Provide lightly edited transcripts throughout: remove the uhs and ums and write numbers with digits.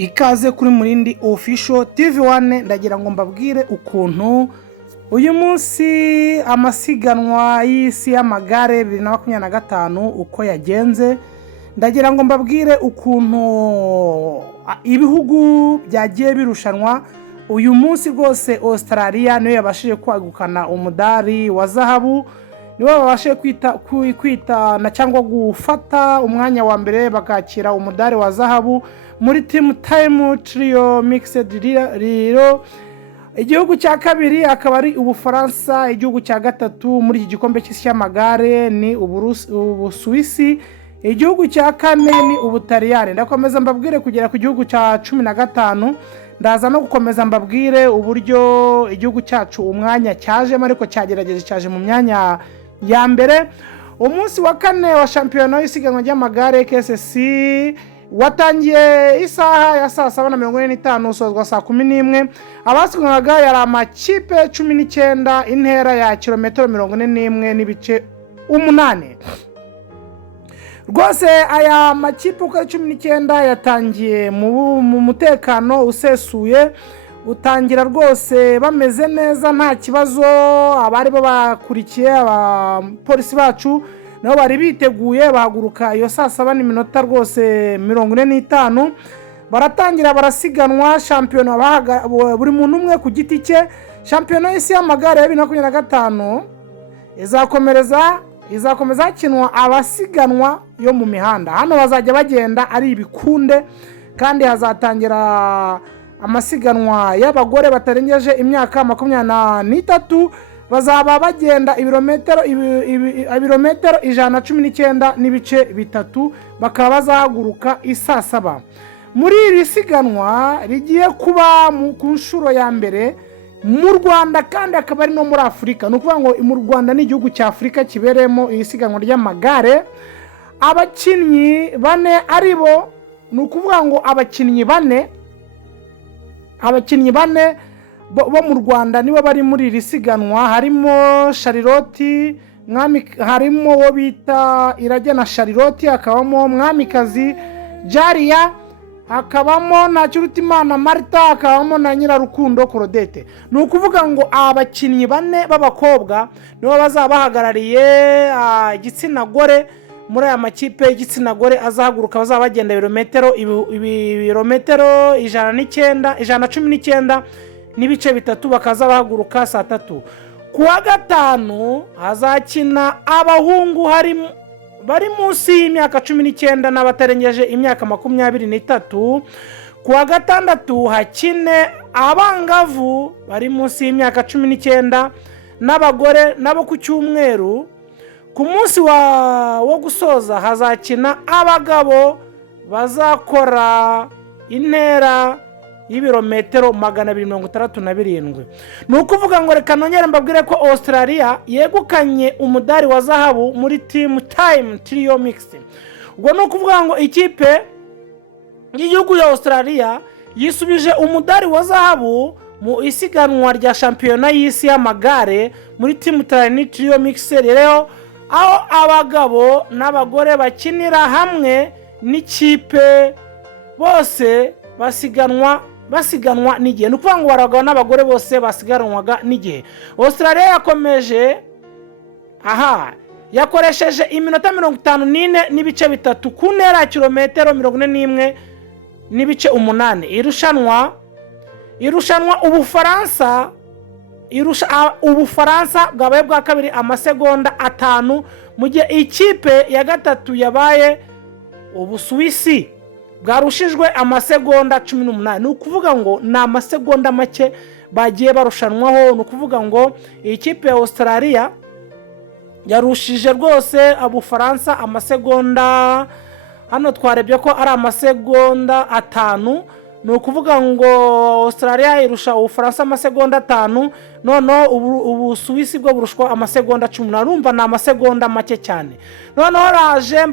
Ikaze kuri Murindi Official TV1 ndagira ngo mbabwire ukuntu uyu munsi amasiganwa y'isi y'amagare 2025 uko yagenze. Ndagira ngo mbabwire ukuntu ibihugu byagiye birushanwa. Uyu munsi rwose Australia niyo yabashije kwagukana umudari wa zahabu, nibo babashije kwita na cyangwa gufata umwanya wa mbere bakakira umudari wa zahabu muri team time trio mixed rero. Igihugu cya kabiri akaba ari Ubufaransa, igihugu cya gatatu muri iki gikombe cy'isi y'amagare ni Ubusuwisi, igihugu cya kane ni Ubutaliyani. Ndakomeza mbabwire kugera ku gihugu cya 15, ndaza no gukomeza mbabwire uburyo igihugu cyacu umwanya cyajemo ariko cyagerageje cyaje mu myanya ya mbere. Umunsi wa kane wa shampiyona y'isiganwa ry'amagare KSC watangiye isaha ya saa 7:45 usozwa saa 11. Abasiganwaga yari amakipe 19, intera ya kilometero 41 n'ibice 8. Rwose aya makipe uko 19 yatangiye mu mutekano usesuye, utangira rwose bameze neza nta kibazo. Abari bo bakurikiye abapolisi bacu nabo bari biteguye bahaguruka iyo saa 7:00 rwose 45 baratangira barasiganwa. Shampiyona buri muntu umwe ku giti cye. Shampiyona y'isi y'amagare ya 2025 izakomeza hakinwa abasiganwa yo mu mihanda. Hano bazajya bagenda ari ibikunde, kandi hazatangira amasiganwa y'abagore batarengeje imyaka 23. Bazaba bagenda ibirometero 119 n'ibice 3, bakaba bazahaguruka isaa 7. Muri iri siganwa rigiye kuba ku nshuro ya mbere mu Rwanda, kandi akaba ari no muri Afurika. Ni ukuvuga ngo mu Rwanda ni igihugu cya Afurika kiberemo iri siganwa ry'amagare. Abakinnyi bane ari bo, ni ukuvuga ngo abakinnyi bane bo mu Rwanda nibo bari muri iri siganwa. Harimo Charlotte harimo wo bita Iragena Charlotte, hakabamo Mwamikazi Jariya, hakabamo na Cyurutimana Marta, hakabamo na Nyirarukundo Claudette. Ni ukuvuga ngo abakinnyi bane b'abakobwa nibo bazabahagarariye igitsina gore muri aya makipe y'igitsina gore azahaguruka. Bazaba bagenda ibirometero 119 n'ibice 3, bakaza bahaguruka saa 3. Kuwa gatanu hazakina abahungu bari munsi y'imyaka 19 n'abatarengeje imyaka 23. Kuwa gatandatu hakine abangavu bari munsi y'imyaka 19 n'abagore nabo ku cyumweru. Ku munsi wo gusoza hazakina abagabo bazakora intera y'ibirometero 267. Ni ukuvuga ngo reka nongere mbabwire ko Australia yegukanye umudari wa zahabu muri team time trio mixed. Ubwo ni ukuvuga ngo ikipe y'igihugu ya Australia yisubije umudari wa zahabu mu isiganwa rya shampiyona y'isi y'amagare muri team time trio mixed, rero aho abagabo n'abagore bakinira hamwe n'ikipe bose basiganwa n'igihe. Ni ukuvuga ngo abagabo n'abagore bose basiganwaga n'igihe. Australia yakoresheje iminota 54 n'ibice 3 ku ntera ya kilometero 41 n'ibice 8. Irushanwa Ubufaransa bwabaye bwa kabiri amasegonda 5, mu gihe ikipe ya gatatu yabaye Ubusuwisi bwarushijwe amasegonda 18. Ni ukuvuga ngo ni amasegonda make bagiye barushanwaho. Ni ukuvuga ngo ikipe ya Australia yarushije rwose Ubufaransa amasegonda, hano twarebye ko ari amasegonda 5. Ni ukuvuga ngo Australia irusha Ubufaransa amasegonda 5, noneho Ubusuwisi bwo burushwa amasegonda 10. Urumva ni amasegonda make cyane. Noneho raje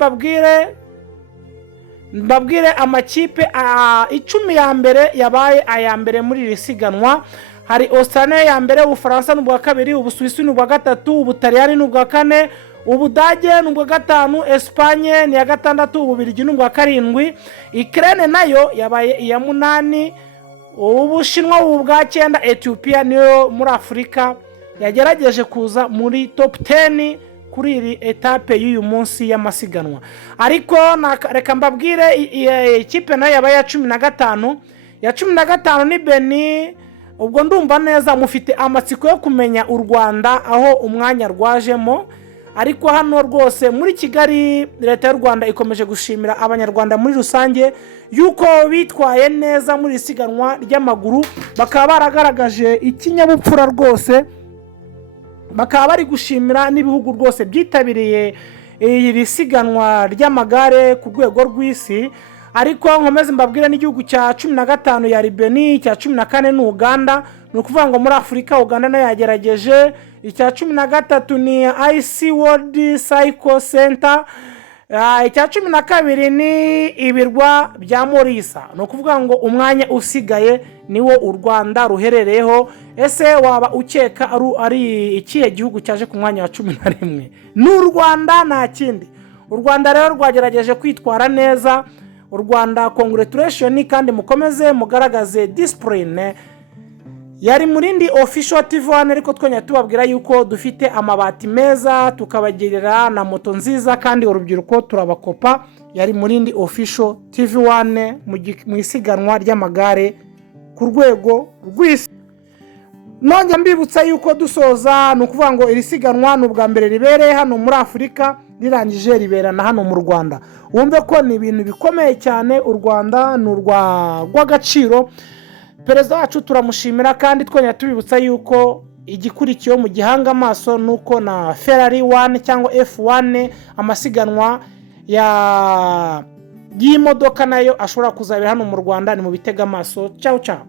mbabwire amakipe 10 ya mbere yabaye aya mbere muri iri siganwa. Hari Australia ya mbere, Ubufaransa n'ubwa kabiri, Ubusuwisi n'ubwa gatatu, Ubutaliyani n'ubwa kane, Ubudage ni ubwa gatanu, Espanye ni iya gatandatu, Ububiligi ni ubwa karindwi, Ukraine nayo yabaye iya munani, Ubushinwa ubwa cyenda, Ethiopia niyo muri Afurika yagerageje kuza muri top 10 kuri iri etape y'uyu munsi y'amasiganwa. Ariko reka mbabwire ikipe nayo yabaye ya 15, ya 15 ni Benin. Ubwo ndumva neza mufite amatsiko yo kumenya u Rwanda aho umwanya rwajemo, ariko hano rwose muri Kigali leta y'u Rwanda ikomeje gushimira abanyarwanda muri rusange yuko bitwaye neza muri isiganwa ry'amaguru, bakaba baragaragaje ikinyabupfura rwose, bakaba bari gushimira n'ibihugu rwose byitabiriye iri siganwa ry'amagare ku rwego rw'isi. Ariko nkomeze mbabwire n'igihugu cya 15 ya Benin, cya 14 ni Uganda, ni ukuvuga ngo muri Afurika Uganda nayo yagerageje. Icya 13 ni IC World Cycle Center, icya 12 ni ibirwa bya Morisa, ni ukuvuga ngo umwanya usigaye niwo u Rwanda ruherereyeho. Ese waba ukeka ari ikihe gihugu cyaje ku mwanya wa 11? Ni u Rwanda, nta kindi. U Rwanda rero rwagerageje kwitwara neza. U Rwanda congratulation, kandi mukomeze mugaragaze discipline. Yari murindi official TV1, ariko twenya tubabwira yuko dufite amabati meza, tukabagirira na moto nziza, kandi urubyiruko turabakopa. Yari murindi official TV1 mu isiganwa ry'amagare ku rwego rw'isi. Nonge mbibutsa yuko dusoza, ni ukuvuga ngo iri siganwa ni ubwa mbere ribereye hano muri Afurika, rirangije riberana hano mu Rwanda. Wumve ko ni ibintu bikomeye cyane. U Rwanda ni urw'agaciro. Perezida wacu turamushimira, kandi twenya tubibutsa yuko igikurikiyeho mu gihanga amaso nuko na Ferrari 1 cyangwa F1 amasiganwa y'imodoka nayo ashobora kuzabera hano mu Rwanda. Ni mu bitega amaso. Ciao ciao.